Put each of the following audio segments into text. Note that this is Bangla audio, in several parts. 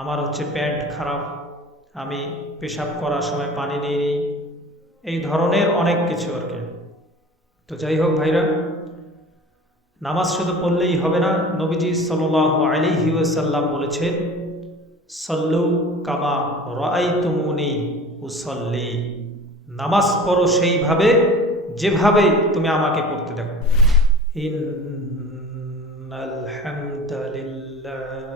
আমার হচ্ছে প্যান্ট খারাপ, আমি পেশাব করার সময় পানি নিই এই ধরনের অনেক কিছু আর কি। তো যাই হোক ভাইরা, নামাজ শুধু পড়লেই হবে না, নবীজি সাল্লাহ আলিহি ওয়াসাল্লাম বলেছেন, সল্লু কামা রাই তুমুনি উসল্লি। নামাজ পড়ো সেইভাবে, যেভাবে তুমি আমাকে পড়তে দেখো। ইন্নাল হামদালিল্লাহি নাহমাদুহু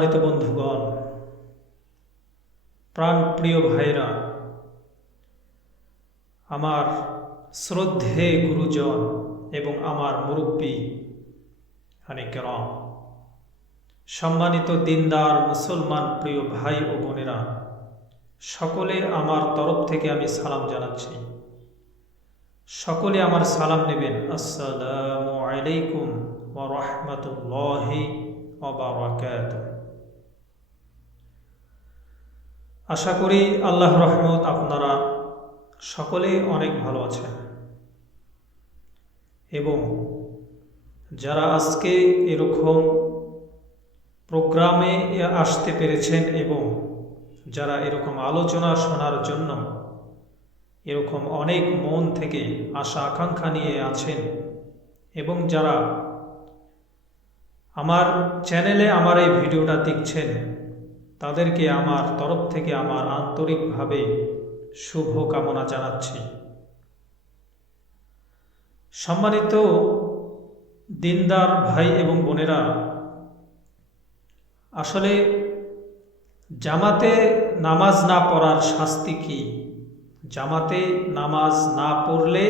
সম্মানিত বন্ধুগণ প্রাণপ্রিয় ভাইরা, আমার শ্রদ্ধে গুরুজন এবং আমার মুরব্বী হানিকেরম সম্মানিত দিনদার মুসলমান প্রিয় ভাই ও বোনেরা, সকলে আমার তরফ থেকে আমি সালাম জানাচ্ছি। সকলে আমার সালাম নেবেন। আসসালামু আলাইকুম ওয়া রাহমাতুল্লাহি ওয়া আশা করি আল্লাহ রহমত আপনারা সকলেই অনেক ভালো আছেন। এবং যারা আজকে এরকম প্রোগ্রামে আসতে পেরেছেন এবং যারা এরকম আলোচনা শোনার জন্য এরকম অনেক মন থেকে আশা আকাঙ্ক্ষা নিয়ে আছেন এবং যারা আমার চ্যানেলে আমার এই ভিডিওটা দেখছেন তাদেরকে আমার তরফ থেকে আমার আন্তরিকভাবে শুভ কামনা জানাচ্ছি। সম্মানিত দিনদার ভাই এবং বোনেরা, আসলে জামাতে নামাজ না পড়ার শাস্তি কি? জামাতে নামাজ না পড়লে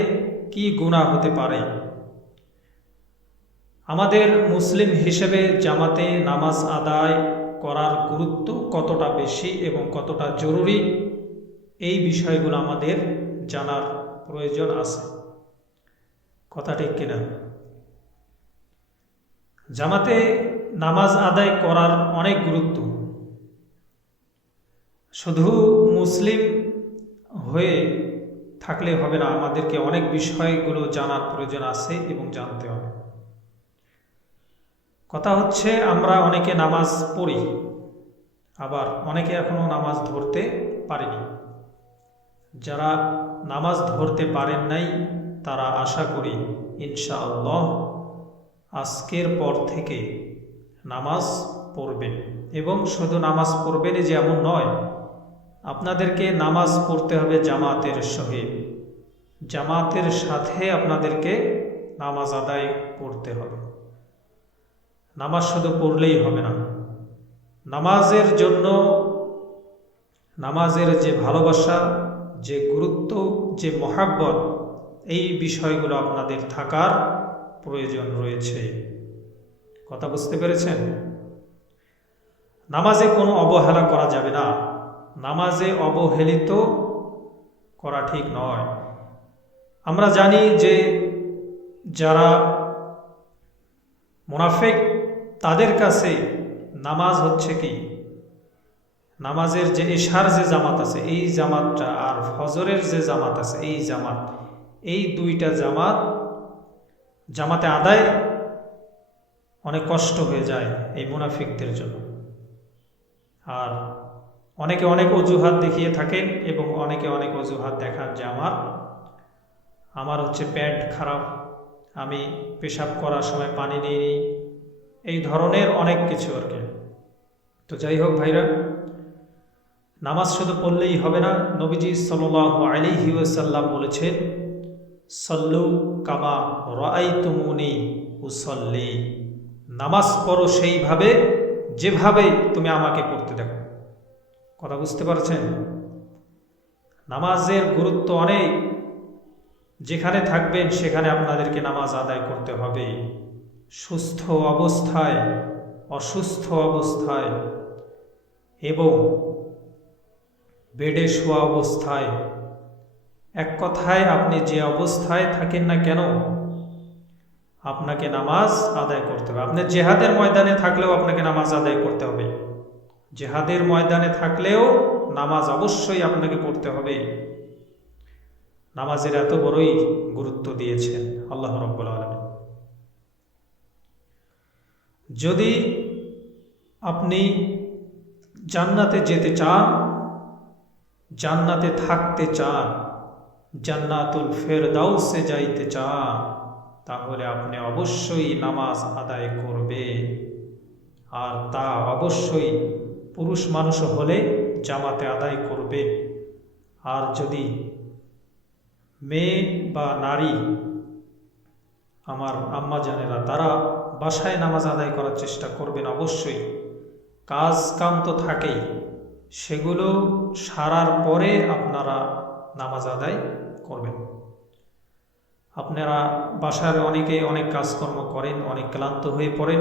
কি গুণা হতে পারে? আমাদের মুসলিম হিসেবে জামাতে নামাজ আদায় করার গুরুত্ব কতটা বেশি এবং কতটা জরুরি, এই বিষয়গুলো আমাদের জানার প্রয়োজন আছে। কথা ঠিক কিনা? জামাতে নামাজ আদায় করার অনেক গুরুত্ব। শুধু মুসলিম হয়ে থাকলে হবে না, আমাদেরকে অনেক বিষয়গুলো জানার প্রয়োজন আছে এবং জানতে হবে। কথা হচ্ছে, আমরা অনেকে নামাজ পড়ি, আবার অনেকে এখনও নামাজ ধরতে পারেনি। যারা নামাজ ধরতে পারেন নাই, তারা আশা করি, ইনশাআল্লাহ আজকের পর থেকে নামাজ পড়বেন। এবং শুধু নামাজ পড়বেন যে এমন নয়, আপনাদেরকে নামাজ পড়তে হবে জামাতের সহিত। জামাতের সাথে আপনাদেরকে নামাজ আদায় করতে হবে। নামাজ শুধু পড়লেই হবে না। নামাজের জন্য নামাজের যে ভালোবাসা, যে গুরুত্ব, যে মহাব্বত, এই বিষয়গুলো আপনাদের থাকার প্রয়োজন রয়েছে। কথা বুঝতে পেরেছেন? নামাজে কোনো অবহেলা করা যাবে না। নামাজে অবহেলিত করা ঠিক নয়। আমরা জানি যে যারা মোনাফেক তাদের কাছে নামাজ হচ্ছে কি? নামাজের যে এশার যে জামাত আছে, এই জামাতটা আর ফজরের যে জামাত আছে, এই জামাত, এই দুইটা জামাত জামাতে আদায় অনেক কষ্ট হয়ে যায় এই মুনাফিকদের জন্য। আর অনেকে অনেক অজুহাত দেখিয়ে থাকেন এবং অনেকে অনেক অজুহাত দেখান যে আমার আমার হচ্ছে প্যান্ট খারাপ, আমি পেশাব করার সময় পানি নিয়ে নিই এই ধরনের অনেক কিছু আর কি। তো যাই হোক ভাইরা, নামাজ শুধু পড়লেই হবে না, নবীজি সাল আলিহি ওয়াসাল্লাম বলেছেন, সল্লু কামা রাই তুমুনি উসল্লি। নামাজ পড়ো সেইভাবে, যেভাবে তুমি আমাকে পড়তে দেখো। কথা বুঝতে পারছেন? নামাজের গুরুত্ব অনেক। যেখানে থাকবেন সেখানে আপনাদেরকে নামাজ আদায় করতে হবে। সুস্থ অবস্থায়, অসুস্থ অবস্থায় এবং বেডে শোয়া অবস্থায়। এক কথায় আপনি যে অবস্থায় থাকেন না কেন, আপনাকে নামাজ আদায় করতে হবে। আপনি জেহাদের ময়দানে থাকলেও আপনাকে নামাজ আদায় করতে হবে। জেহাদের ময়দানে থাকলেও নামাজ অবশ্যই আপনাকে পড়তে হবে। নামাজের এত বড়ই গুরুত্ব দিয়েছেন আল্লাহ রব্বুল আলমী যদি আপনি জান্নাতে যেতে চান, জান্নাতে থাকতে চান, জান্নাতুল ফেরদাউসে যাইতে চান, তাহলে আপনি অবশ্যই নামাজ আদায় করবে আর তা অবশ্যই পুরুষ মানুষ হলে জামাতে আদায় করবে আর যদি মেয়ে বা নারী, আমার আম্মা জানেরা তারা বাসায় নামাজ আদায় করার চেষ্টা করবেন অবশ্যই। কাজ কাম তো থাকেই। সেগুলো সারার পরে আপনারা নামাজ আদায় করবেন। আপনারা বাসার অনেকে অনেক কাজকর্ম করেন, অনেক ক্লান্ত হয়ে পড়েন।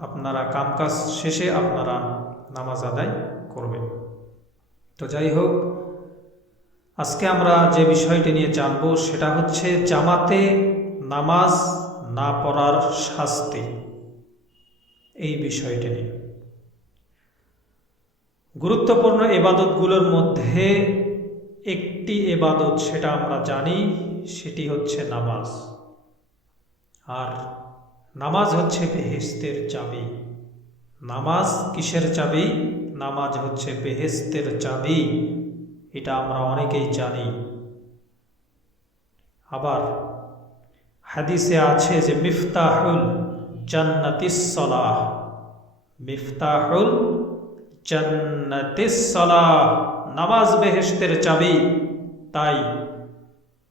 আপনারা কামকাজ শেষে আপনারা নামাজ আদায় করবেন। তো যাই হোক, আজকে আমরা যে বিষয়টি নিয়ে জানব সেটা হচ্ছে জামাতে নামাজ না পড়ার শাস্তি। এই বিষয়টি নিয়ে। গুরুত্বপূর্ণ এবাদতগুলোর মধ্যে একটি এবাদত সেটা আমরা জানি, সেটি হচ্ছে নামাজ। আর নামাজ হচ্ছে বেহেস্তের চাবি। নামাজ কিসের চাবি? নামাজ হচ্ছে বেহেস্তের চাবি। এটা আমরা অনেকেই জানি। আবার হাদিসে আছে যে মিফতাহুল জান্নাতিসলাহ মিফতাহুল জান্নাতিসলাহ নামাজ বেহেস্তের চাবি। তাই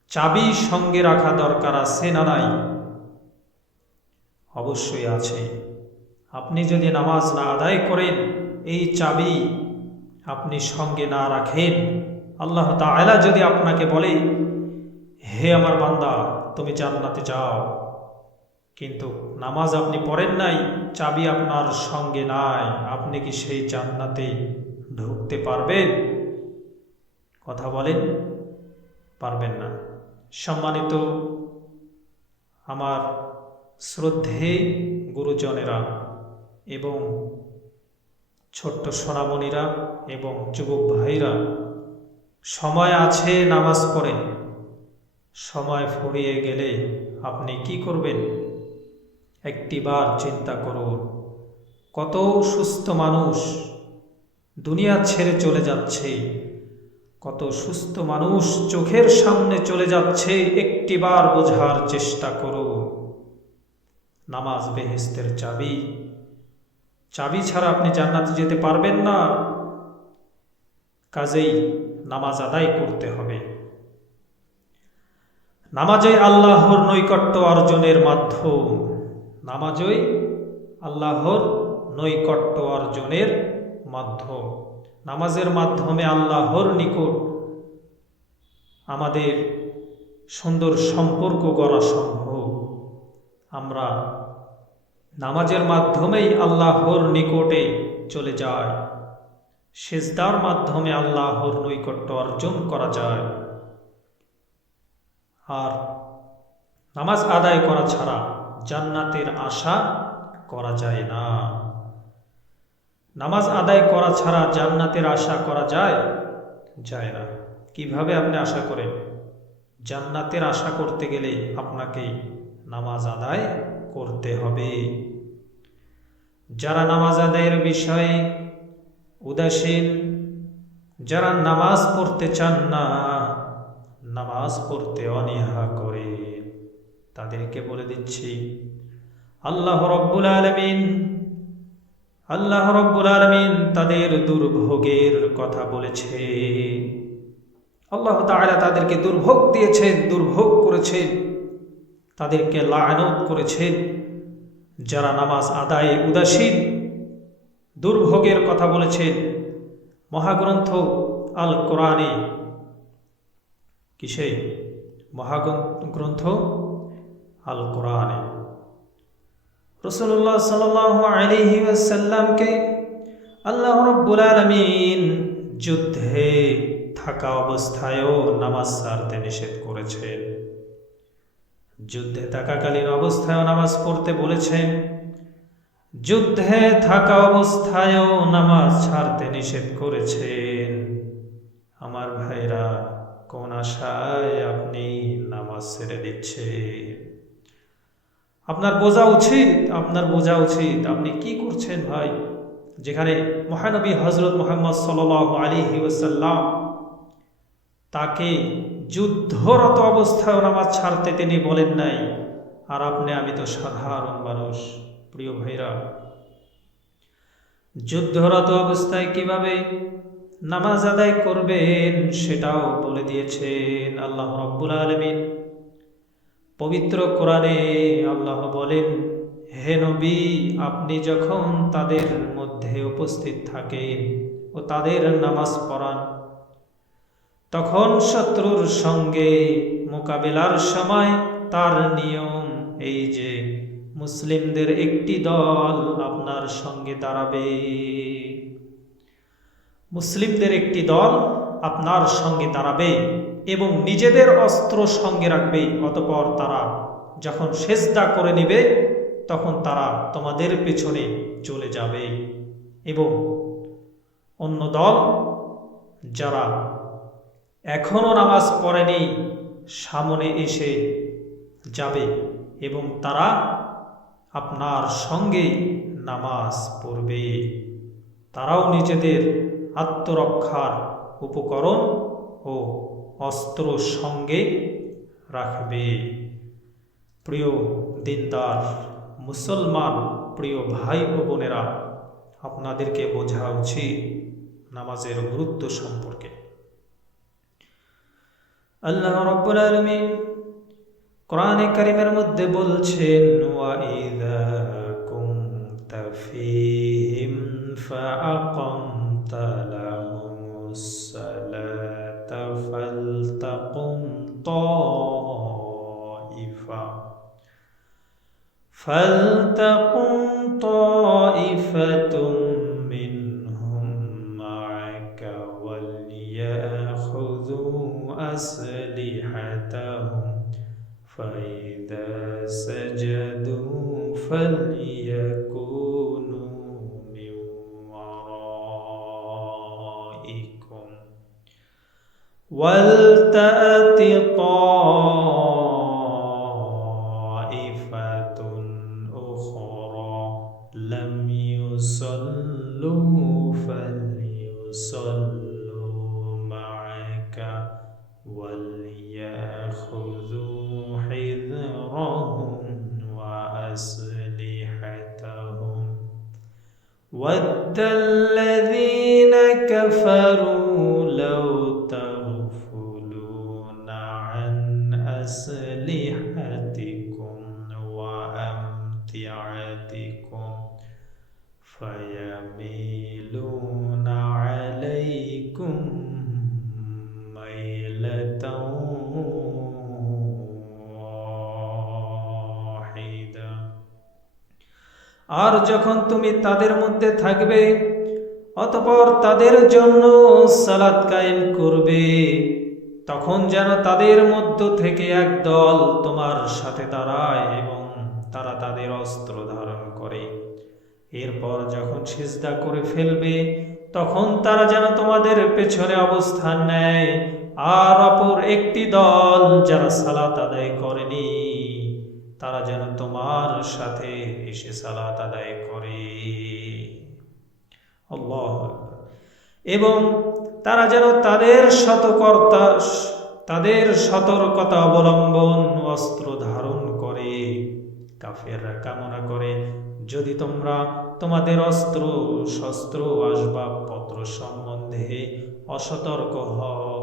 চাবি সঙ্গে রাখা দরকার আছে না নাই? অবশ্যই আছে। আপনি যদি নামাজ না আদায় করেন, এই চাবি আপনি সঙ্গে না রাখেন, আল্লাহ তাআলা যদি আপনাকে বলে হে আমার বান্দা, তুমি জান্নাতে যাও। কিন্তু নামাজ আপনি পড়েন নাই, চাবি আপনার সঙ্গে নাই। আপনি কি সেই জান্নাতে ঢুকতে পারবেন? কথা বলেন, পারবেন না। সম্মানিত আমার শ্রদ্ধে গুরুজনেরা এবং ছোট্ট সোনামণিরা এবং যুবক ভাইরা, সময় আছে নামাজ পড়ে। সময় ফুরিয়ে গেলে আপনি কি করবেন? একটিবার চিন্তা করুন কত সুস্থ মানুষ দুনিয়া ছেড়ে চলে যাচ্ছে। কত সুস্থ মানুষ চোখের সামনে চলে যাচ্ছে। একটিবার বোঝার চেষ্টা করুন নামাজ বেহেস্তের চাবি। চাবি ছাড়া আপনি জান্নাতে যেতে পারবেন না। কাজেই নামাজ আদায় করতে হবে। নামাজই আল্লাহর নৈকট্য অর্জনের মাধ্যম। নামাজই আল্লাহর নৈকট্য অর্জনের মাধ্যম। নামাজের মাধ্যমে আল্লাহর নিকট আমাদের সুন্দর সম্পর্ক করা সম্ভব। আমরা নামাজের মাধ্যমেই আল্লাহর নিকটে চলে যায় সেজদার মাধ্যমে আল্লাহর নৈকট্য অর্জন করা যায়। আর নামাজ আদায় করা ছাড়া জান্নাতের আশা করা যায় না। নামাজ আদায় করা ছাড়া জান্নাতের আশা করা যায় যায় না। কীভাবে আপনি আশা করেন? জান্নাতের আশা করতে গেলে আপনাকে নামাজ আদায় করতে হবে। যারা নামাজ আদায়ের বিষয়ে উদাসীন, যারা নামাজ পড়তে চান না নামাজ পড়তে অনীহা করে। তাদেরকে বলে দিচ্ছি, আল্লাহ রব্বুল আলমিন, আল্লাহ রব্বুল আলমিন তাদের দুর্ভোগের কথা বলেছে আল্লাহ তাআলা তাদেরকে দুর্ভোগ দিয়েছেন, দুর্ভোগ করেছেন, তাদেরকে লায়নত করেছেন। যারা নামাজ আদায়ে উদাসীন, দুর্ভোগের কথা বলেছেন। মহাগ্রন্থ আল কোরআনে কিসে? মহাগ্রন্থ আল কোরআনে রসুল্লাহ সাল আলিহি ওয়াসাল্লামকে আল্লাহ রব্বুল আলমিন যুদ্ধে থাকা অবস্থায়ও নামাজ সারতে নিষেধ করেছেন। যুদ্ধে থাকাকালীন অবস্থায়ও নামাজ পড়তে বলেছেন। যুদ্ধে থাকা অবস্থায়ও নামাজ ছাড়তে নিষেধ করেছেন। আমার ভাইরা কোন আশায় আপনি নামাজ ছেড়ে দিচ্ছে? আপনার বোঝা উচিত, আপনার বোঝা উচিত। আপনি কি করছেন ভাই? যেখানে মহানবী হজরত মোহাম্মদ সাল আলী ওসাল্লাম তাকে যুদ্ধরত অবস্থায় নামাজ ছাড়তে তিনি বলেন নাই, আর আপনি, আমি তো সাধারণ মানুষ, প্রিয় ভাইরা। যুদ্ধরত অবস্থায় কীভাবে নামাজ আদায় করবেন, সেটাও বলে দিয়েছেন আল্লাহ রব্বুল আলমিন। পবিত্র কোরআনে আল্লাহ বলেন, হে নবী, আপনি যখন তাদের মধ্যে উপস্থিত থাকেন ও তাদের নামাজ পড়ান, তখন শত্রুর সঙ্গে মোকাবেলার সময় তার নিয়ম এই যে, মুসলিমদের একটি দল আপনার সঙ্গে দাঁড়াবে। মুসলিমদের একটি দল আপনার সঙ্গে দাঁড়াবে এবং নিজেদের অস্ত্র সঙ্গে রাখবে, অতপর তারা যখন সেজদা করে নিবে, তখন তারা তোমাদের পেছনে চলে যাবে। এবং অন্য দল যারা এখনও নামাজ পড়েনি, সামনে এসে যাবে এবং তারা আপনার সঙ্গে নামাজ পড়বে। তারাও নিজেদের আত্মরক্ষার উপকরণ ও অস্ত্র সঙ্গে রাখবে। প্রিয় দিনদার, মুসলমান প্রিয় ভাই ও বোনেরা, আপনাদেরকে বোঝা উচিত নামাজের গুরুত্ব সম্পর্কে। আল্লাহ রব্বুল আলমিন কোরআনে কারিমের মধ্যে বলছেন ওয়াইদা কুনতা ফীহিম لهم الصلاة فلتقم طائفة فلتقم طائفة ولتأت আর যখন তুমি তাদের মধ্যে থাকবে, অতপর তাদের জন্য সালাত কায়েম করবে, তখন যেন তাদের মধ্য থেকে এক দল তোমার সাথে দাঁড়ায় এবং তারা তাদের অস্ত্র ধারণ করে। এরপর যখন সিজদা করে ফেলবে, তখন তারা যেন তোমাদের পেছনে অবস্থান নেয়, আর অপর একটি দল যারা সালাত আদায় করেনি, তারা যেন তোমার সাথে এসে সালাত আদায় করে। এবং তারা যেন তাদের সতকর্তা তাদের সতর্কতা অবলম্বন, অস্ত্র ধারণ কাফেররা কামনা করে, যদি তোমরা তোমাদের অস্ত্র শস্ত্র আসবাবপত্র সম্বন্ধে অসতর্ক হও,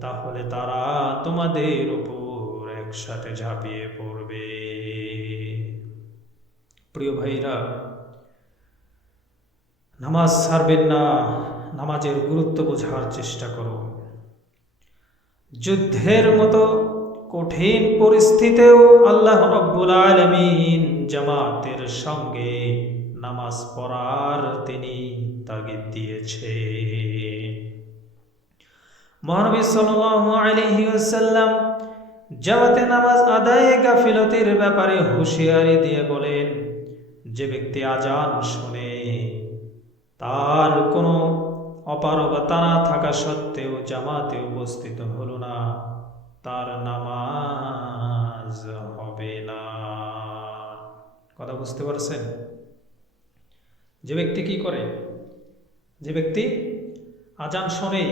তাহলে তারা তোমাদের উপর একসাথে ঝাঁপিয়ে পড়বে। প্রিয় ভাইরা, নামাজ ছাড়বেন না, নামাজের গুরুত্ব বোঝার চেষ্টা করুন যুদ্ধের মতো কঠিন পরিস্থিতিতেও আল্লাহ রব্বুল আলমিন জামাতের সঙ্গে নামাজ পড়ার তিনি তাগিদ দিয়েছে মহানবী ওয়াসাল্লাম জামাতে নামাজ আদায়ে গাফিলতির ব্যাপারে হুঁশিয়ারি দিয়ে বলেন, যে ব্যক্তি আজান শুনে, তার কোনো অপারগতা না থাকা সত্ত্বেও জামাতে উপস্থিত হলো না। তার নামাজ হবে না। কথা বুঝতে পারছেন? যে ব্যক্তি কি করে? যে ব্যক্তি আজান শোনে।